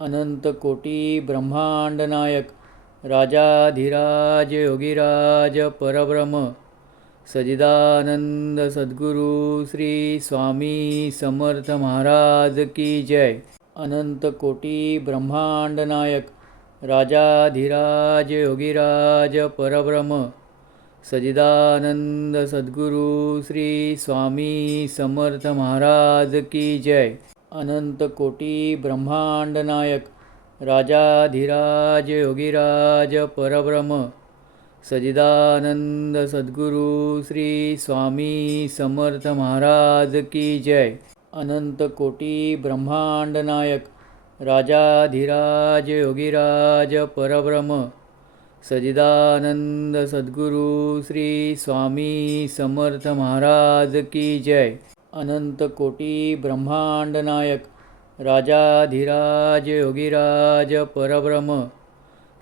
अनंत कोटी ब्रह्मांड नायक राजाधिराज योगीराज परब्रह्म सजिदानंद सद्गुरु श्री स्वामी समर्थ महाराज की जय। अनंत कोटी ब्रह्मांड नायक राजाधिराज योगीराज परब्रह्म सजिदानंद सद्गुरु श्री स्वामी समर्थ महाराज की जय। अनंत कोटी ब्रह्मांड नायक राजाधिराज योगीराज परब्रह्म सजिदानंद सद्गुरु श्री स्वामी समर्थ महाराज की जय। अनंत कोटी ब्रह्मांड नायक राजाधिराज योगीराज परब्रह्म सजिदानंद सद्गुरु श्री स्वामी समर्थ महाराज की जय। अनंत कोटी ब्रह्मांड नायक राजाधिराज योगीराज परब्रह्म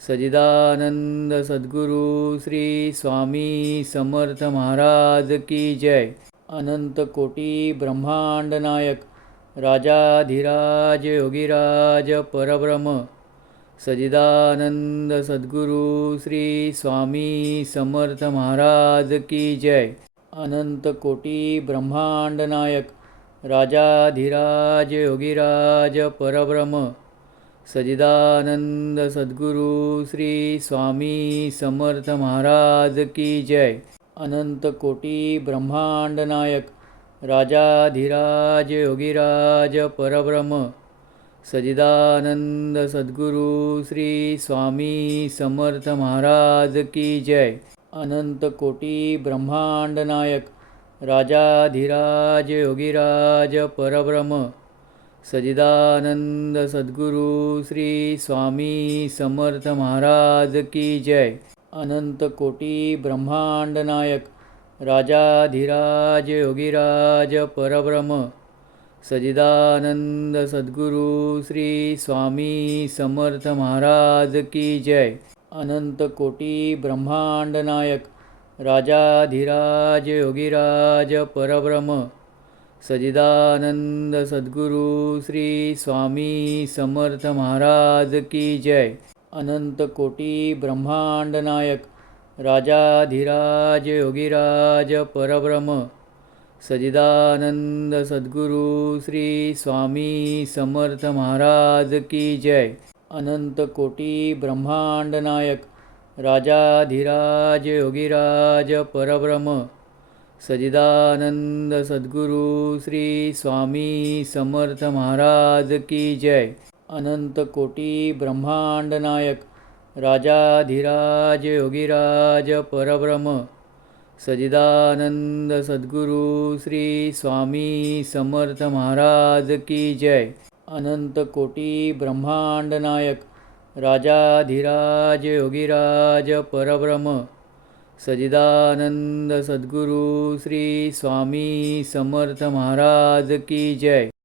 सजिदानंद सद्गुरु श्री स्वामी समर्थ महाराज की जय। अनंत कोटी ब्रह्मांड नायक राजाधिराज योगीराज परब्रह्म सजिदानंद सद्गुरु श्री स्वामी समर्थ महाराज की जय। अनंत कोटी ब्रह्मांड नायक राजाधिराज योगीराज परब्रह्म सजिदानंद सद्गुरु श्री स्वामी समर्थ महाराज की जय। अनंत कोटी ब्रह्मांड नायक राजाधिराज योगीराज परब्रह्म सजिदानंद सद्गुरु श्री स्वामी समर्थ महाराज की जय। अनंत कोटी ब्रह्मांड नायक राजाधिराज योगीराज परब्रह्म सजिदानंद सद्गुरु श्री स्वामी समर्थ महाराज की जय। अनंत कोटी ब्रह्मांड नायक राजाधिराज योगीराज परब्रह्म सजिदानंद सद्गुरु श्री स्वामी समर्थ महाराज की जय। अनंत कोटी ब्रह्मांड नायक राजाधिराज योगीराज परब्रह्म सजिदानंद सद्गुरु श्री स्वामी समर्थ महाराज की जय। अनंत कोटी ब्रह्मांड नायक राजाधिराज योगीराज परब्रह्म सजिदानंद सद्गुरु श्री स्वामी समर्थ महाराज की जय। अनंत कोटी ब्रह्मांड नायक राजाधिराज योगीराज परब्रह्म सजिदानंद सद्गुरु श्री स्वामी समर्थ महाराज की जय। अनंत कोटी ब्रह्मांड नायक राजाधिराज योगीराज परब्रह्म सजिदानंद सद्गुरु श्री स्वामी समर्थ महाराज की जय। अनंत कोटी ब्रह्मांड नायक राजाधिराज योगीराज परब्रह्म सजिदानंद सद्गुरु श्री स्वामी समर्थ महाराज की जय।